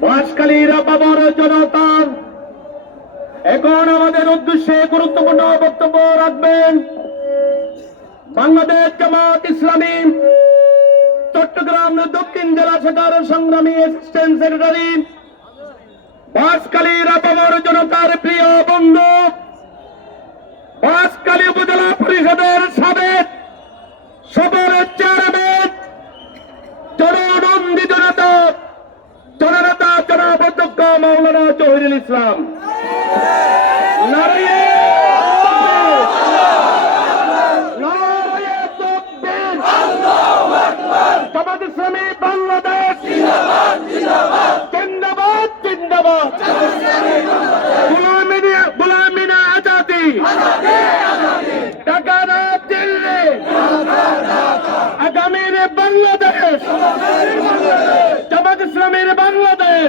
বাসকালীর বাবার জনতা এখন আমাদের উদ্দেশ্যে গুরুত্বপূর্ণ বক্তব্য রাখবেন বাংলাদেশ জামাত ইসলামী, চট্টগ্রাম দক্ষিণ জেলা শাখার সংগ্রামী অ্যাসিস্ট্যান্ট সেক্রেটারি জনতার প্রিয় বন্ধু বাসকালী উপজেলা পরিষদের সাবেক সবার চেয়ারম্যান জননন্দিত ইসলাম। ইসলামী বাংলাদেশ। জিন্দাবাদ জিন্দাবাদ। গুলামিনা গুলামিনা আজাদি। টাকা না দিল্লি আগামীর বাংলাদেশ। জামাত বাংলাদেশ।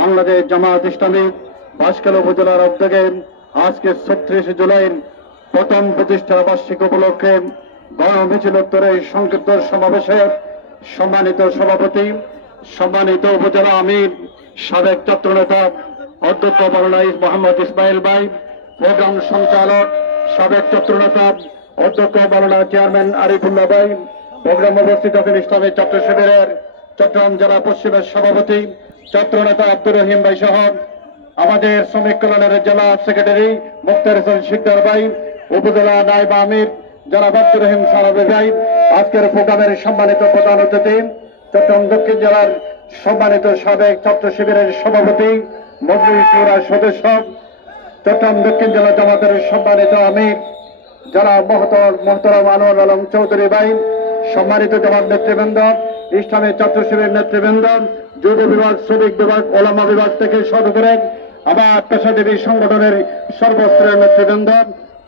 বাংলাদেশ জামায়াত ইসলামী বাসকাল উপজেলার উদ্যোগে আজকে ছত্রিশে জুলাই প্রথম প্রতিষ্ঠা বার্ষিক উপলক্ষে গণ মিছিল উত্তরে সংক্ষিপ্ত সমাবেশে সম্মানিত সভাপতি, সম্মানিত উপজেলা আমির, সাবেক ছাত্রনেতা অধ্যক্ষ মৌলাই মোহাম্মদ ইসমাইল ভাই, প্রোগ্রাম সঞ্চালক, সাবেক ছাত্রনেতা অধ্যক্ষ মৌলানা চেয়ারম্যান আরিফুল্লাহ ভাই, প্রোগ্রাম উপস্থিত আছেন ইসলামী ছাত্র শিবিরের চট্টগ্রাম জেলা পশ্চিমের সভাপতি ছাত্রনেতা আব্দুর রহিম ভাই সহ আমাদের শ্রমিক কল্যাণের জেলা সেক্রেটারি মুক্তার হোসেন শিকদার ভাই, উপজেলা নাইব আমির জনাব আব্দুর রহিম সারাবি ভাই, আজকের প্রোগ্রামের সম্মানিত প্রধান অতিথি, চট্টগ্রাম দক্ষিণ জেলার সম্মানিত সাবেক ছাত্র শিবিরের সভাপতি, মজলিস শুরার সদস্য, চট্টগ্রাম দক্ষিণ জেলা জামাতের সম্মানিত আমির যারা মহতর মহতরম আনোয়ার আলম চৌধুরী ভাই, সম্মানিত জামাত নেতৃবৃন্দ ইসলামী ছাত্র শিবির নেতৃবৃন্দ, যুব বিভাগ, শ্রমিক বিভাগ, ওলামা বিভাগ থেকে শুরু করে আবার পেশাজীবী সংগঠনের সর্বস্তরের নেতৃবৃন্দ,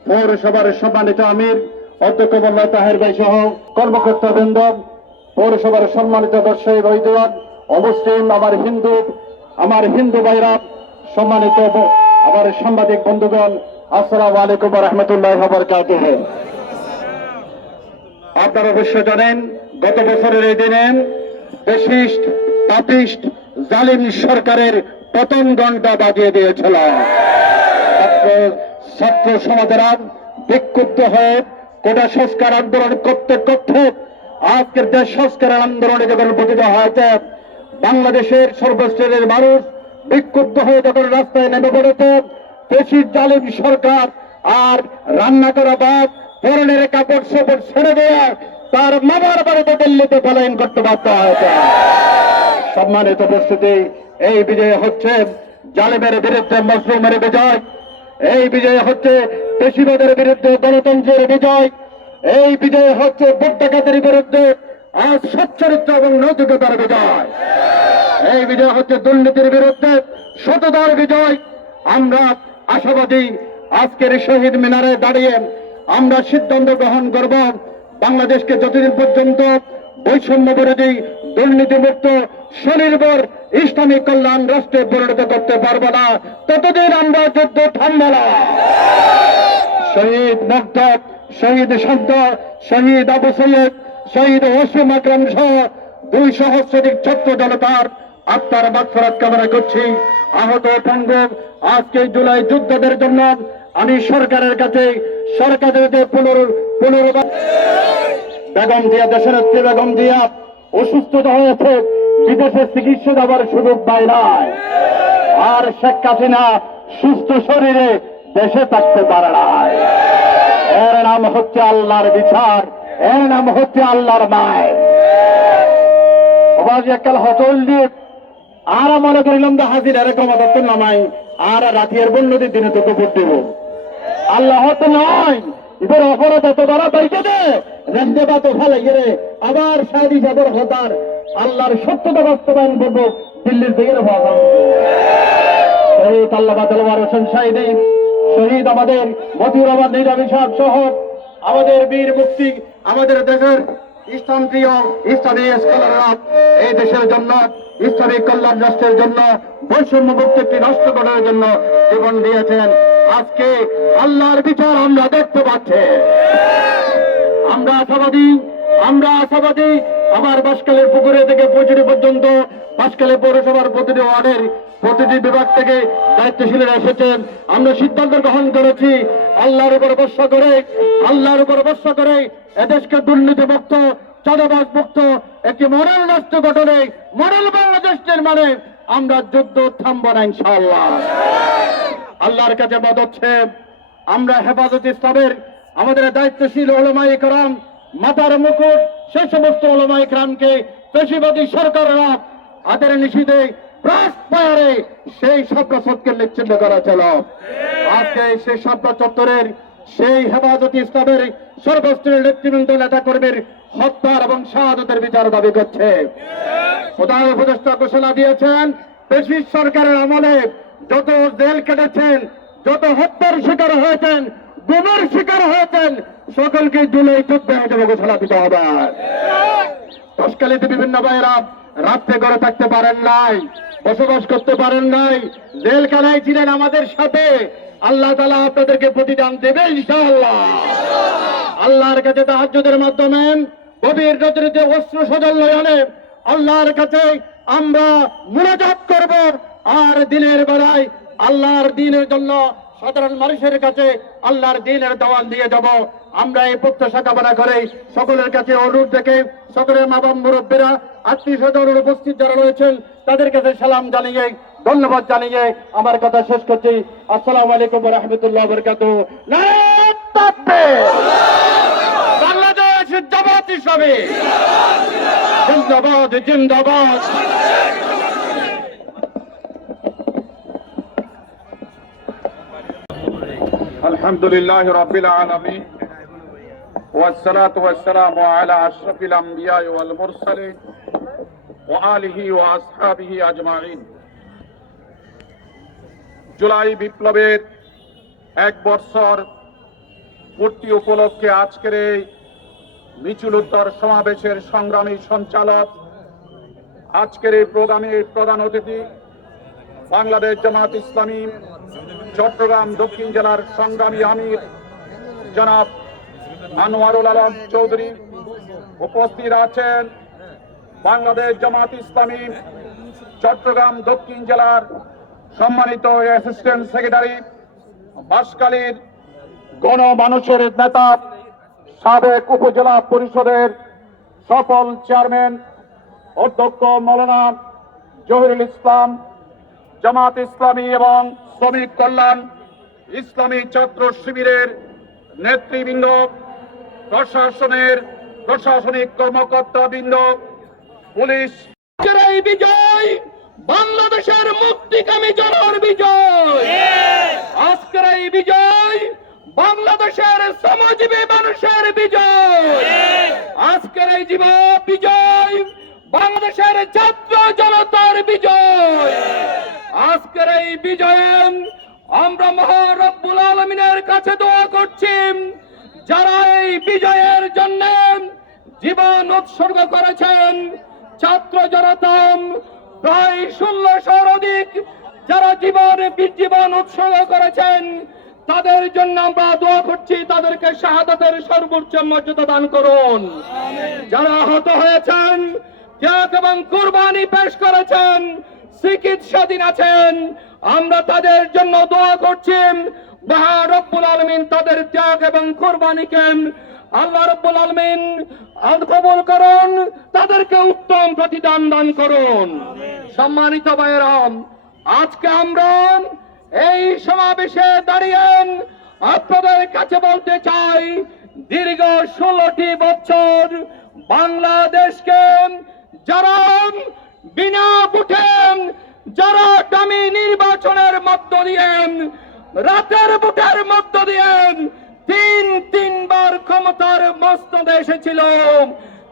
পৌরসভার সম্মানিত আমির, অধ্যক্ষ মোল্লা তাহের ভাই সহ কর্মকর্তা বৃন্দ পৌরসভার সম্মানিত দর্শক বৈদ্যবাদ অমুসলিম, আমার হিন্দু আমার হিন্দু ভাইরা, সম্মানিত আমার সাংবাদিক বন্ধুগণ, আসসালামু আলাইকুম রহমতুল্লাহ বরকাতুহ। আপনারা অবশ্য জানেন, গত বছরের এই দিনে বেশিষ্ট পাপিষ্ট জালিম সরকারের প্রথম ঘণ্টা বাজিয়ে দিয়েছিল। ছাত্র সমাজেরা বিক্ষুব্ধ হয়ে কোটা সংস্কার আন্দোলন করতে করতে আজকের দেশ সংস্কারের আন্দোলনে যখন পতিত হয়েছে, বাংলাদেশের সর্বশ্রেণীর মানুষ বিক্ষুব্ধ হয়ে যখন রাস্তায় নেমে পড়েছে বেশি জালিম সরকার আর রান্না করা বাদ পরনের কাপড় সপড় ছেড়ে দেওয়া তার মামার বাড়িতে দিল্লিতে পলায়ন করতে বাধ্য হয়েছে। সম্মানিত উপস্থিতি, এই বিজয় হচ্ছে জালেমের বিরুদ্ধে মজলুমের বিজয়, এই বিজয় হচ্ছে পেশিবাদের বিরুদ্ধে গণতন্ত্রের বিজয়, এই বিজয় হচ্ছে ভোট্টাকাতের বিরুদ্ধে আজ সচ্চরিত্র এবং নৈতিকতার বিজয়। এই বিজয় হচ্ছে দুর্নীতির বিরুদ্ধে সততার বিজয়। আমরা আশাবাদী আজকের শহীদ মিনারে দাঁড়িয়ে আমরা সিদ্ধান্ত গ্রহণ করব বাংলাদেশকে যতদিন পর্যন্ত বৈষম্য বিরোধী দুর্নীতিমুক্ত, স্বনির্ভর ইসলামিক কল্যাণ রাষ্ট্রে পরিণত করতে পারব না, ততদিন আমরা যুদ্ধ থামব না। শহীদ মুগ্ধ শহীদ শান্ত, শহীদ আবু সৈয়দ, শহীদ ওসিম আকরাম সহ দুই সহস্রাধিক ছাত্র জনতার আত্মার মাগফিরাত কামনা করছি। আহত পঙ্গু আজকে জুলাই যোদ্ধাদের জন্য আমি সরকারের কাছে সরকারের পুনর্বার বেগম দিয়া দেশের বেগম দিয়া অসুস্থতা হয়েছে বিদেশে চিকিৎসা দেওয়ার সুযোগ পায় নাই। আর শেখ হাসিনা সুস্থ শরীরে দেশে থাকতে পারে না এর নাম হচ্ছে আল্লাহর বিচার, এর নাম হচ্ছে আল্লাহর মায়। একাল হতল দিয়ে আর মনে করিলাম হাজির, এরকম আদত্ত নামাই, আর রাতিয়ার বন্যদের দিনে তো ভোট দেব। আল্লাহ তো নয়। এবার অপরাধ এত বড় বাইকে দে। রেন্দে তো ভালো গেলে আবার সাদি যাবর হতার। আল্লাহর সত্যতা বাস্তবায়ন করব। দিল্লির দিকে শহীদ আল্লাহ দেলওয়ার হোসেন সাইদি শহীদ আমাদের মতিউর রহমান নিজামী সাহেব সহ আমাদের বীর মুক্তি, আমাদের দেশের ইসলাম প্রিয়, ইসলামী স্কলাররা এই দেশের জন্য ইসলামিক কল্যাণ রাষ্ট্রের জন্য, বৈষম্য মুক্তিটি নষ্ট করার জন্য জীবন দিয়েছেন। আজকে আল্লাহর বিচার আমরা দেখতে পাচ্ছি। আমরা আশাবাদী আমরা আশাবাদী আমার বাসকালের পুকুরে থেকে পৌঁছড়ি পর্যন্ত বাসকালে পৌরসভার প্রতিটি ওয়ার্ডের প্রতিটি বিভাগ থেকে দায়িত্বশীলরা এসেছেন। আমরা সিদ্ধান্ত গ্রহণ করেছি, আল্লাহর উপর ভরসা করে, আল্লাহর উপর ভরসা করে এদেশকে দুর্নীতি মুক্ত চাঁদাবাজ মুক্ত একটি মডেল রাষ্ট্র গঠনে মডেল বাংলাদেশ নির্মাণে আমরা যুদ্ধ থামব না ইনশাআল্লাহ। আল্লাহর কাছে মত হচ্ছে আমরা হেফাজত ইসলামের আমাদের দায়িত্বশীল ওলমাই করম, মাতার মুকুট, সে সমস্ত ওলমাই ক্রামকে পেশিবাদী সরকাররা আদের নিষিধে প্রাসপায়ারে সেই সবকা সৎকে নিচ্ছিন্ন করা ছিল। আজকে সেই সবকা চত্বরের সেই হেফাজত ইসলামের সর্বস্তরের নেতৃবৃন্দ নেতা কর্মীর হত্যার এবং শাহাদতের বিচার দাবি করছে। প্রধান উপদেষ্টা ঘোষণা দিয়েছেন, ব্রিটিশ সরকারের আমলে যত জেল কেটেছেন, যত হত্যার শিকার হয়েছেন, গুমের শিকার হয়েছেন, সকলকে জুলাই যুদ্ধ হিসেবে ঘোষণা দিতে হবে। তৎকালীতে বিভিন্ন ভাইয়েরা রাত্রে ঘরে থাকতে পারেন নাই, বসবাস করতে পারেন নাই জেল জেলখানায় ছিলেন আমাদের সাথে। আল্লাহ তালা আপনাদেরকে প্রতিদান দেবে ইনশাআল্লাহ। আল্লাহর কাছে তাহাজ্জুদের মাধ্যমে গভীর নজরিতে অস্ত্র সজল নয়নে আল্লাহর কাছে আমরা মুনাজাত করব আর দিনের বেলায় আল্লাহর দিনের জন্য সাধারণ মানুষের কাছে আল্লাহর দিনের দাওয়ান দিয়ে যাব। আমরা এই প্রত্যাশা কামনা করে সকলের কাছে অনুরোধ দেখে সকলের মা বাবা মুরব্বীরা আত্মীয় স্বজন উপস্থিত যারা রয়েছেন, তাদের কাছে সালাম জানিয়ে, ধন্যবাদ জানিয়ে আমার কথা শেষ করছি। আসসালামু আলাইকুম রহমতুল্লাহ বরকাত জামাত ইসলামী জিন্দাবাদ জিন্দাবাদ الحمد لله رب العالمين والصلاة والسلام على أشرف الأنبياء والمرسلين وآله وأصحابه أجمعين জুলাই বিপ্লবের এক বৎসর পূর্তি উপলক্ষে আজকের এই মিছিল উদ্ধার সমাবেশের সংগ্রামী সঞ্চালক। আজকের এই প্রোগ্রামের প্রধান অতিথি বাংলাদেশ জামাত ইসলামী, চট্টগ্রাম দক্ষিণ জেলার সংগ্রামী আমির জনাব আনোয়ারুল আলম চৌধুরী উপস্থিত আছেন। বাংলাদেশ জামাত ইসলামী, চট্টগ্রাম দক্ষিণ জেলার সম্মানিত অ্যাসিস্ট্যান্ট সেক্রেটারি বাসকালীর গণমানুষের নেতা সাবেক উপজেলা পরিষদের সফল চেয়ারম্যান অধ্যক্ষ মৌলানা জহিরুল ইসলাম জামাত ইসলামী এবং শ্রমিক কল্যাণ ইসলামী ছাত্র শিবিরের নেতৃবৃন্দ প্রশাসনের প্রশাসনিক কর্মকর্তা বৃন্দ পুলিশ এই বিজয় বাংলাদেশের মুক্তিকামী জনর বিজয়। আজকের এই বিজয় বাংলাদেশের শ্রমজীবী মানুষের বিজয়। আজকের এই জীব বিজয় বাংলাদেশের ছাত্র জনতার বিজয়। আজকের এই বিজয়ে আমরা মহারব্বুল আলমিনের কাছে দোয়া করছি, যারা এই বিজয়ের জন্য জীবন উৎসর্গ করেছেন, ছাত্র জনতা প্রায় ষোলোশোর অধিক যারা জীবন জীবন উৎসর্গ করেছেন তাদের জন্য আমরা দোয়া করছি তাদেরকে শাহাদাতের সর্বোচ্চ মর্যাদা দান করুন। যারা আহত হয়েছেন ত্যাগ এবং কুরবানি পেশ করেছেন চিকিৎসাধীন আছেন আমরা তাদের জন্য দোয়া করছি। মহা রব্বুল আলমিন তাদের ত্যাগ এবং কোরবানিকে আল্লাহ রব্বুল আলমিন কবল করুন তাদেরকে উত্তম প্রতিদান দান করুন। সম্মানিত ভাইয়েরাম আজকে আমরা এই সমাবেশে দাঁড়িয়ে আপনাদের কাছে বলতে চাই, দীর্ঘ ষোলোটি বছর বাংলাদেশকে যারা বিনা বুটে যারা ডামি নির্বাচনের মধ্য দিয়ে, রাতের বুটের মধ্য দিয়ে তিন, তিনবার ক্ষমতার মস্তদে এসেছিল।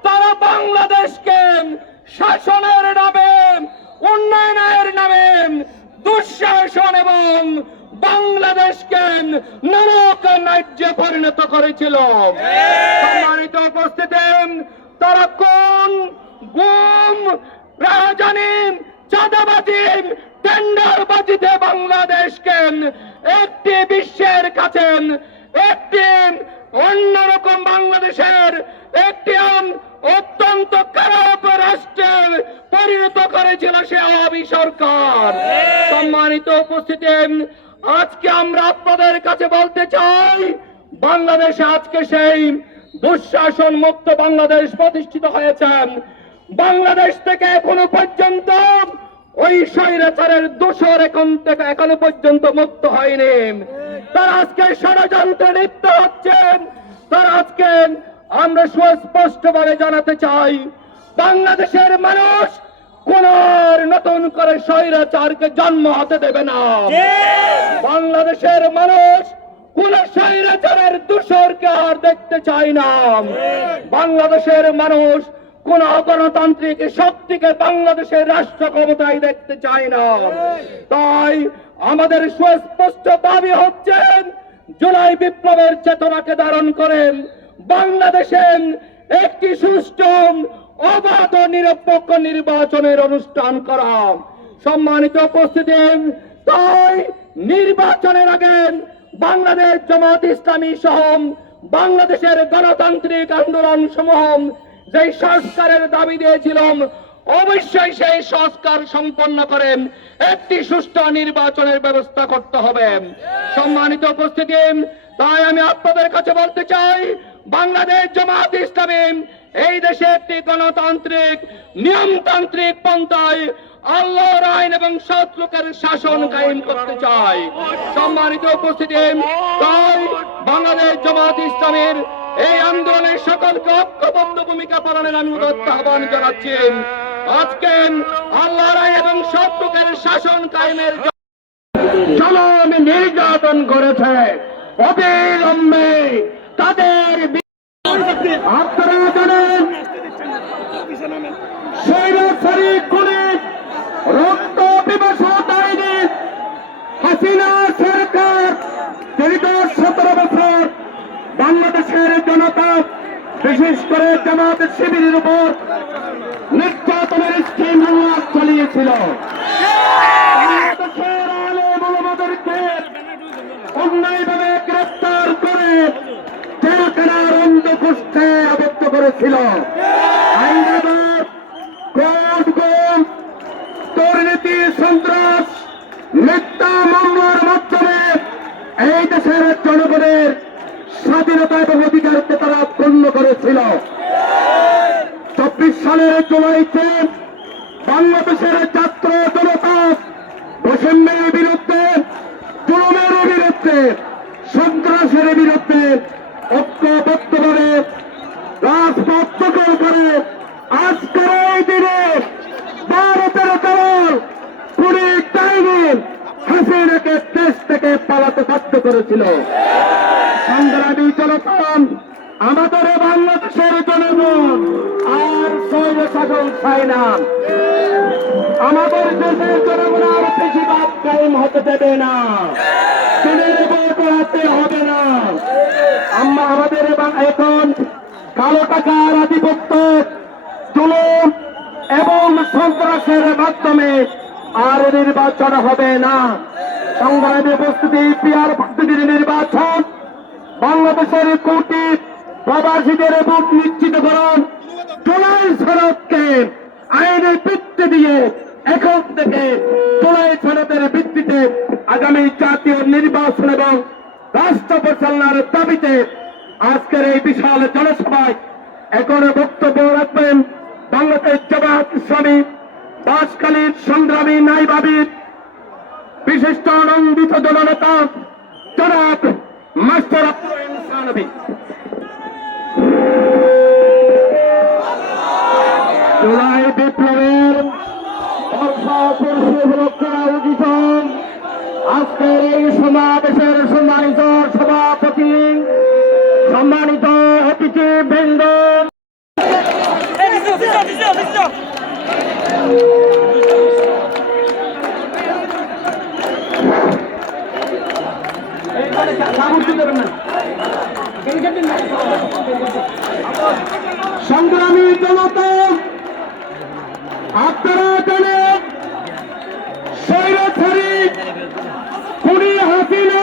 তারা বাংলাদেশকে শাসনের নামে, উন্নয়নের নামে দুঃশাসন এবং বাংলাদেশকে নরক রাজ্যে পরিণত করেছিল। সম্মানিত উপস্থিতি, তারা কোন গুম রাজধানী চাঁদাবাজি, টেন্ডারবাজিতে বাংলাদেশকে একটি বিশ্বের কাছে একটি অন্যরকম বাংলাদেশের একটি অত্যন্ত খারাপ রাষ্ট্রে পরিণত করেছিল সে আওয়ামী সরকার। সম্মানিত উপস্থিতি, আজকে আমরা আপনাদের কাছে বলতে চাই, বাংলাদেশে আজকে সেই দুঃশাসন মুক্ত বাংলাদেশ প্রতিষ্ঠিত হয়েছে। বাংলাদেশ থেকে এখনও পর্যন্ত ওই স্বৈরাচারের দোষর এখন থেকে এখনও পর্যন্ত মুক্ত হয়নি। তারা আজকে ষড়যন্ত্রে লিপ্ত হচ্ছেন তার আজকে আমরা সুস্পষ্টভাবে জানাতে চাই বাংলাদেশের মানুষ কোন নতুন করে স্বৈরাচারকে জন্ম হতে দেবে না। বাংলাদেশের মানুষ কোন স্বৈরাচারের দূষরকে আর দেখতে চাই না। বাংলাদেশের মানুষ কোন অগণতান্ত্রিক শক্তিকে বাংলাদেশের রাষ্ট্র ক্ষমতায় দেখতে চাই না। তাই আমাদের সুস্পষ্ট দাবি হচ্ছে জুলাই বিপ্লবের চেতনাকে ধারণ করেন বাংলাদেশের একটি সুষ্ঠু, অবাধ নিরপেক্ষ নির্বাচনের অনুষ্ঠান করা। সম্মানিত উপস্থিতি, তাই নির্বাচনের আগে বাংলাদেশ জামাত ইসলামী সহ বাংলাদেশের গণতান্ত্রিক আন্দোলন সমূহ যে সংস্কারের দাবি দিয়েছিলাম, অবশ্যই সেই সংস্কার সম্পন্ন করেন একটি সুষ্ঠু নির্বাচনের ব্যবস্থা করতে হবে। সম্মানিত উপস্থিতি, তাই আমি আপনাদের কাছে বলতে চাই বাংলাদেশ জামাত ইসলামী এই দেশে একটি গণতান্ত্রিক, নিয়মতান্ত্রিক পন্থায় আল্লাহর আইন এবং লোকের শাসন কায়েম করতে চাই সম্মানিত উপস্থিতি, তাই বাংলাদেশ জামাত ইসলামের এই আন্দোলনের সকলকে ঐক্যবদ্ধ ভূমিকা পালনের আমি আহ্বান জানাচ্ছি। আজকে আল্লাহর আইন এবং লোকের শাসন কায়েমের জনম নির্যাতন করেছে। অবিলম্বে তাদের আপনারা জানেন রক্ত হাসিনা সরকার, দীর্ঘ সতেরো বছর বাংলাদেশের জনতা, বিশেষ করে জামাত শিবিরের উপর নির্যাতনের স্কিম চালিয়েছিল। অন্যায়ভাবে অন্ধকুষ্ঠে আবদ্ধ করেছিল। দুর্নীতি, সন্ত্রাস, মিথ্যা মামলার মাধ্যমে এই দেশের জনগণের স্বাধীনতা এবং অধিকারকে তারা পূর্ণ করেছিল। চব্বিশ সালের জুলাইতে বাংলাদেশের ছাত্র জনতা বৈষম্যের বিরুদ্ধে, জুলুমের বিরুদ্ধে কায়েম হতে দেবে না। চীনের ভোট হাতে হবে না। আমরা আমাদের এখন কালো টাকার আধিপত্য, জুলুম এবং সন্ত্রাসের মাধ্যমে আর নির্বাচন হবে না। সংগ্রামী উপস্থিতি, পিয়ার পদ্ধতির নির্বাচন, বাংলাদেশের কোটি প্রবাসীদের ভোট নিশ্চিতকরণ জুলাই সড়ককে আইনের ভিত্তি দিয়ে এখন থেকে আগামী জাতীয় নির্বাচন এবং রাষ্ট্র পরিচালনার দাবিতে আজকের এই বিশাল জনসভায় এখন বক্তব্য রাখবেন বাংলাদেশ জামাত ইসলামী বাসকালীন সংগ্রামী নাইবাবিদ বিশিষ্ট আনন্দিত জননেতা জনাব মাস্টার আব্দুল রহিম সানবী জুলাই বিপ্লবের আজকের এই সমাবেশের সম্মানিত সভাপতি সম্মানিত অতিথি বৃন্দ। সংগ্রামী জনতা আপনারা জানেন সৈরথরী খুনি হাসিনা।